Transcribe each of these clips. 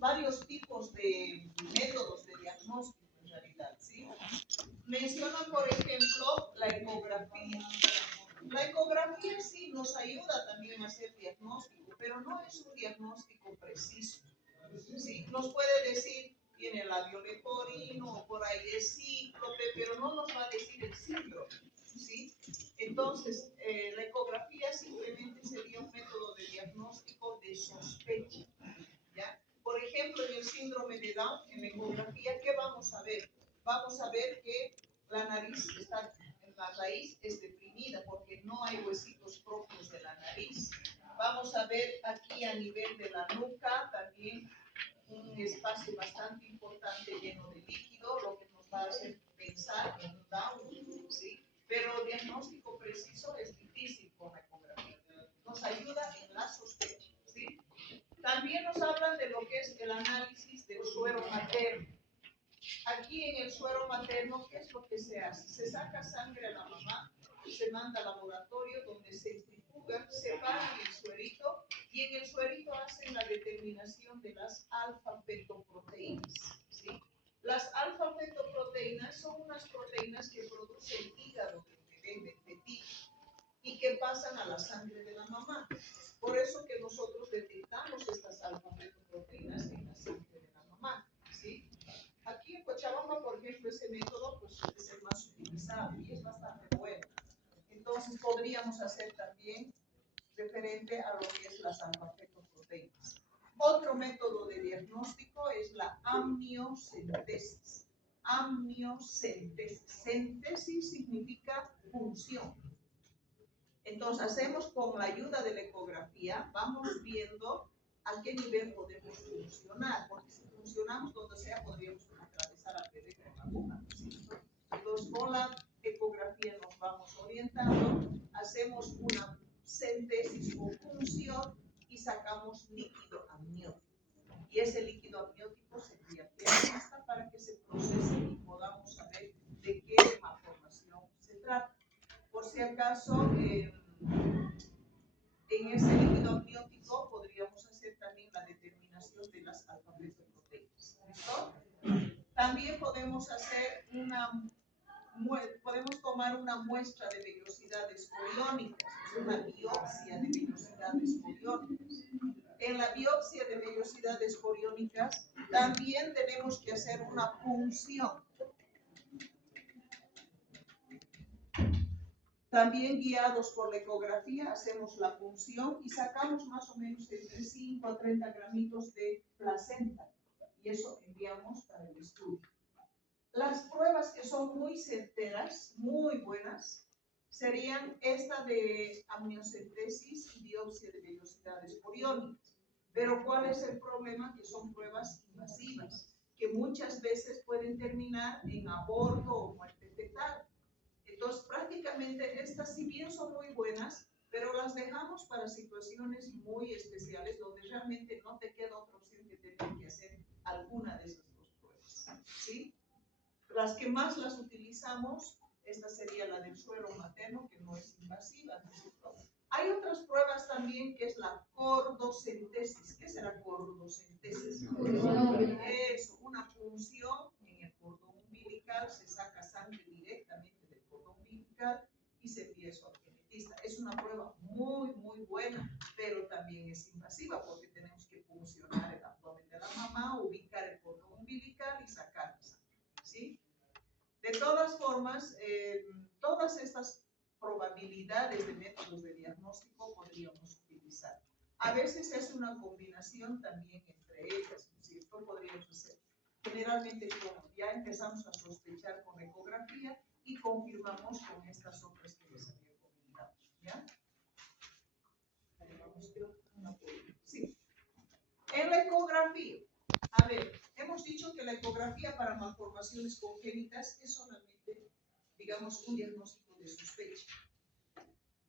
varios tipos de métodos de diagnóstico en realidad, ¿sí? Mencionan, por ejemplo, la ecografía. La ecografía sí nos ayuda también a hacer diagnóstico, pero no es un diagnóstico preciso, ¿sí? Nos puede decir, tiene labio leporino, o por ahí es cíclope, pero no nos va a decir el síndrome, ¿sí? Entonces, la ecografía simplemente sería un método de diagnóstico de sospecha, ¿ya? Por ejemplo, en el síndrome de Down, en la ecografía, ¿qué vamos a ver? Vamos a ver que la nariz está, en la raíz es deprimida porque no hay huesitos propios de la nariz. Vamos a ver aquí a nivel de la nuca también un espacio bastante importante lleno de líquido, lo que nos va a hacer pensar en un Down, ¿sí? Pero el diagnóstico preciso es difícil con la ecografía. Nos ayuda en la sospecha, ¿sí? También nos hablan de lo que es el análisis del suero materno. Aquí en el suero materno, ¿qué es lo que se hace? Se saca sangre a la mamá, se manda al laboratorio donde se centrifuga, separan el suerito y en el suerito hacen la determinación de las alfa-fetoproteínas, ¿sí? Las alfa-fetoproteínas son unas proteínas que produce el hígado del bebé, del fetito, y que pasan a la sangre de la mamá. Por eso que nosotros detectamos estas alfa-fetoproteínas en la sangre de la mamá, ¿sí? Aquí en Cochabamba, por ejemplo, ese método pues, es el más utilizado y es bastante bueno. Entonces, podríamos hacer también referente a lo que es las alfa-fetoproteínas. Otro método de diagnóstico es la amniocentesis. Amniocentesis. Centesis significa función. Entonces, hacemos con la ayuda de la ecografía, vamos viendo a qué nivel podemos funcionar, porque si funcionamos donde sea, podríamos atravesar al bebé con la boca, ¿cierto? Entonces, con la ecografía nos vamos orientando, hacemos una centesis o función y sacamos líquido amniótico. Y ese líquido amniótico se envía a para que se procese y podamos saber de qué malformación se trata. Por si acaso, en ese líquido amniótico podríamos hacer también la determinación de las alfa-fetoproteínas. ¿Listo? También podemos hacer podemos tomar una muestra de vellosidades coriónicas, una biopsia de vellosidades coriónicas. En la biopsia de vellosidades coriónicas también tenemos que hacer una punción. También guiados por la ecografía hacemos la punción y sacamos más o menos entre 5 a 30 gramitos de placenta y eso enviamos para el estudio. Las pruebas que son muy certeras, muy buenas, serían esta de amniocentesis y biopsia de vellosidades coriónicas. Pero ¿cuál es el problema? Que son pruebas invasivas, que muchas veces pueden terminar en aborto o muerte fetal. Entonces, prácticamente estas, si bien son muy buenas, pero las dejamos para situaciones muy especiales donde realmente no te queda otra opción que tener que hacer alguna de esas dos pruebas, ¿sí? Las que más las utilizamos, esta sería la del suero materno, que no es invasiva, ¿no es cierto? Hay otras pruebas también que es la cordocentesis. ¿Qué será cordocentesis? Es una función en el cordón umbilical, se saca sangre directamente del cordón umbilical y se envía eso al genetista. Es una prueba muy, muy buena, pero también es invasiva porque tenemos que funcionar el abdomen de la mamá, ubicar el cordón umbilical y sacar la sangre, ¿sí? De todas formas, todas estas probabilidades de métodos de diagnóstico podríamos utilizar. A veces se hace una combinación también entre ellas, ¿no es cierto? Podríamos hacer. Generalmente, como ya empezamos a sospechar con ecografía y confirmamos con estas otras que les había comentado, ¿ya? Sí. En la ecografía, a ver, hemos dicho que la ecografía para malformaciones congénitas es solamente, digamos, un diagnóstico de sospecha.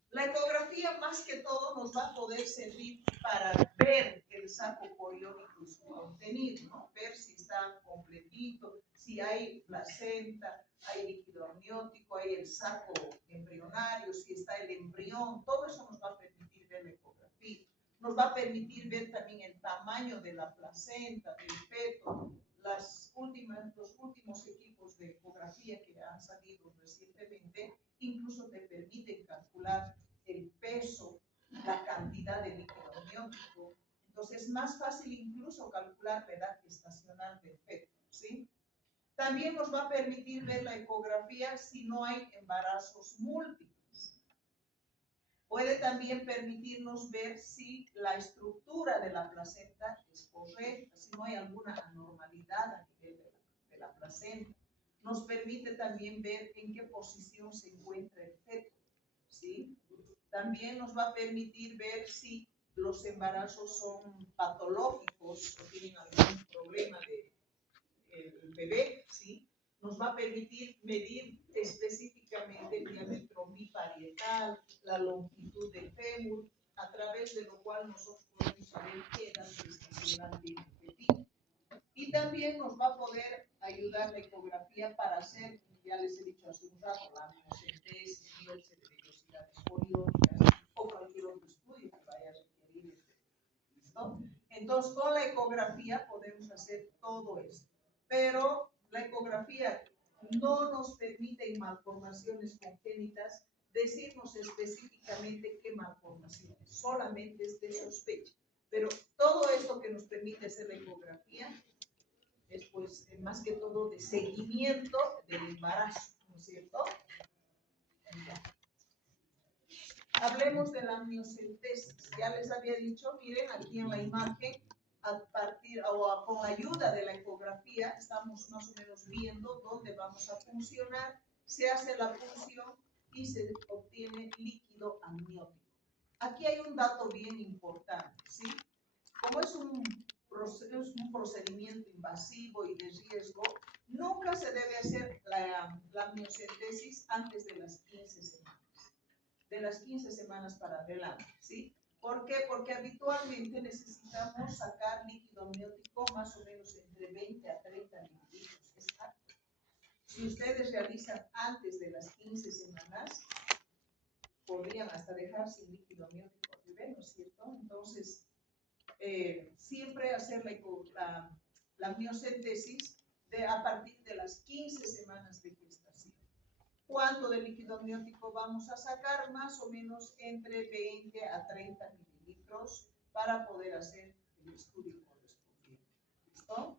La ecografía, más que todo, nos va a poder servir para ver el saco coriónico y su contenido, ¿no? Ver si está completito, si hay placenta, hay líquido amniótico, hay el saco embrionario, si está el embrión, todo eso nos va a permitir ver la ecografía. Nos va a permitir ver también el tamaño de la placenta, del feto. Los últimos equipos de ecografía que han salido recientemente incluso te permiten calcular el peso, la cantidad de líquido amniótico. Entonces es más fácil incluso calcular la edad gestacional del feto, ¿sí? También nos va a permitir ver la ecografía si no hay embarazos múltiples. Puede también permitirnos ver si la estructura de la placenta es correcta, si no hay alguna anormalidad a nivel de la placenta. Nos permite también ver en qué posición se encuentra el feto, ¿sí? También nos va a permitir ver si los embarazos son patológicos o tienen algún problema del bebé, ¿sí? Nos va a permitir medir específicamente el diámetro biparietal, la longitud del fémur, a través de lo cual nosotros podemos saber qué edad gestacional tiene el feto. Y también nos va a poder ayudar la ecografía para hacer, ya les he dicho hace un rato, la amniocentesis, biopsia de vellosidades coriónicas o cualquier otro estudio que vaya a requerir. ¿Listo? Entonces, con la ecografía podemos hacer todo esto. Pero la ecografía no nos permite en malformaciones congénitas decirnos específicamente qué malformaciones, solamente es de sospecha. Pero todo esto que nos permite hacer la ecografía es pues más que todo de seguimiento del embarazo, ¿no es cierto? Hablemos de la amniocentesis. Ya les había dicho, miren aquí en la imagen, con la ayuda de la ecografía, estamos más o menos viendo dónde vamos a funcionar, se hace la punción y se obtiene líquido amniótico. Aquí hay un dato bien importante, ¿sí? Como es un procedimiento invasivo y de riesgo, nunca se debe hacer la amniocentesis antes de las 15 semanas. De las 15 semanas para adelante, ¿sí? ¿Por qué? Porque habitualmente necesitamos sacar líquido amniótico más o menos entre 20 a 30 mililitros. Exacto. Si ustedes realizan antes de las 15 semanas, podrían hasta dejar sin líquido amniótico al bebé, ¿no es cierto? Entonces, siempre hacer la amniocentesis a partir de las 15 semanas de gestación. ¿Cuánto de líquido amniótico vamos a sacar? Más o menos entre 20 a 30 mililitros para poder hacer el estudio correspondiente. ¿Listo?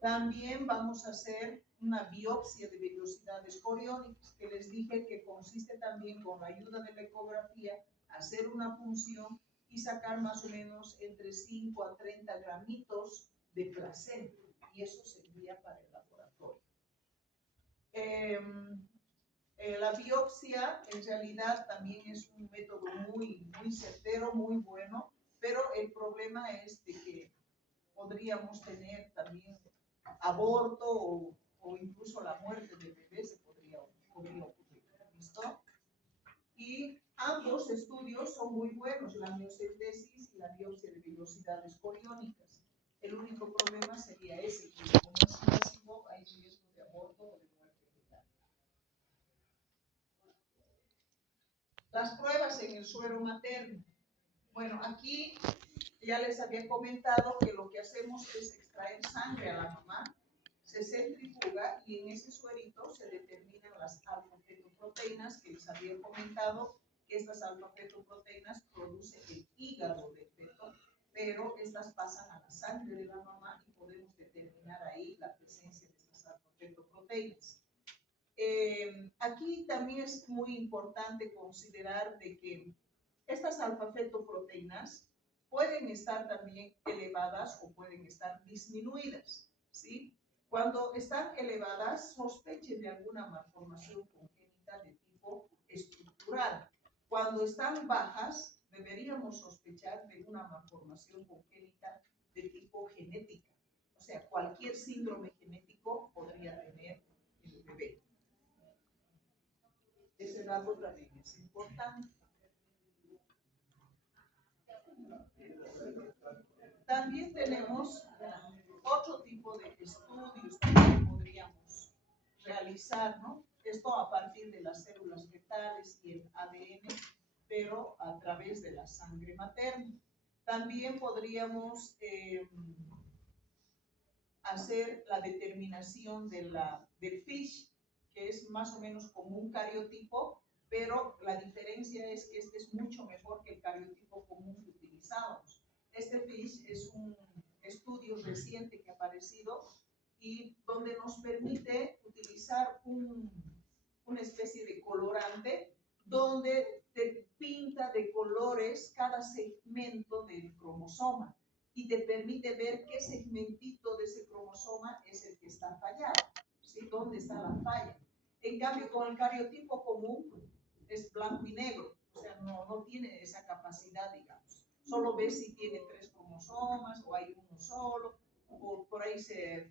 También vamos a hacer una biopsia de vellosidades coriónicas, que les dije que consiste también con la ayuda de la ecografía, hacer una punción y sacar más o menos entre 5 a 30 gramitos de placenta. Y eso serviría para el laboratorio. La biopsia en realidad también es un método muy certero, muy bueno, pero el problema es de que podríamos tener también aborto o incluso la muerte del bebé se podría ocurrir. ¿Listo? Y ambos estudios son muy buenos, la amniocentesis y la biopsia de vellosidades coriónicas. El único problema sería ese, que como es invasivo, hay riesgo de aborto o de muerte fetal. Las pruebas en el suero materno. Bueno, aquí ya les había comentado que lo que hacemos es extraer sangre a la mamá, se centrifuga y en ese suerito se determinan las alfa-fetoproteínas que les había comentado que estas alfa-fetoproteínas producen el hígado del feto, pero estas pasan a la sangre de la mamá y podemos determinar ahí la presencia de estas alfa-fetoproteínas. Aquí también es muy importante considerar de que estas alfa-fetoproteínas pueden estar también elevadas o pueden estar disminuidas, ¿sí? Cuando están elevadas, sospechen de alguna malformación congénita de tipo estructural. Cuando están bajas, deberíamos sospechar de una malformación congénita de tipo genética. O sea, cualquier síndrome genético podría tener el bebé. Ese dato también es importante. También tenemos otro tipo de estudios que podríamos realizar, ¿no? Esto a partir de las células fetales y el ADN, pero a través de la sangre materna. También podríamos hacer la determinación del FISH, que es más o menos como un cariotipo, pero la diferencia es que este es mucho mejor que el cariotipo común que utilizábamos. Este FISH es un estudio reciente que ha aparecido y donde nos permite utilizar una especie de colorante donde te pinta de colores cada segmento del cromosoma y te permite ver qué segmentito de ese cromosoma es el que está fallado, ¿sí? ¿Dónde está la falla? En cambio, con el cariotipo común es blanco y negro, o sea, no tiene esa capacidad, digamos. Solo ves si tiene 3 cromosomas o hay uno solo, o por ahí se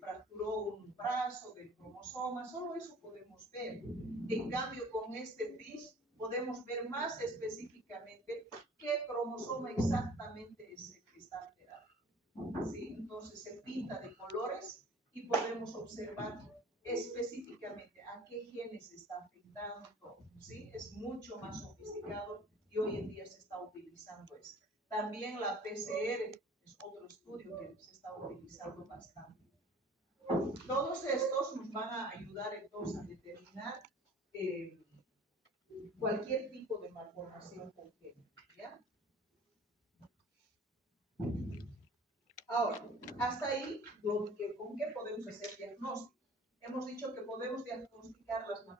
fracturó un brazo del cromosoma, solo eso podemos ver. En cambio, con este FISH podemos ver más específicamente qué cromosoma exactamente es el que está alterado. ¿Sí? Entonces se pinta de colores y podemos observar específicamente a qué genes se está afectando todo. ¿Sí? Es mucho más sofisticado y hoy en día se está utilizando esto. También la PCR es otro estudio que se está utilizando bastante. Todos estos nos van a ayudar entonces a determinar cualquier tipo de malformación congénita, ¿ya? Ahora, hasta ahí, ¿con qué podemos hacer diagnóstico? Hemos dicho que podemos diagnosticar las malformaciones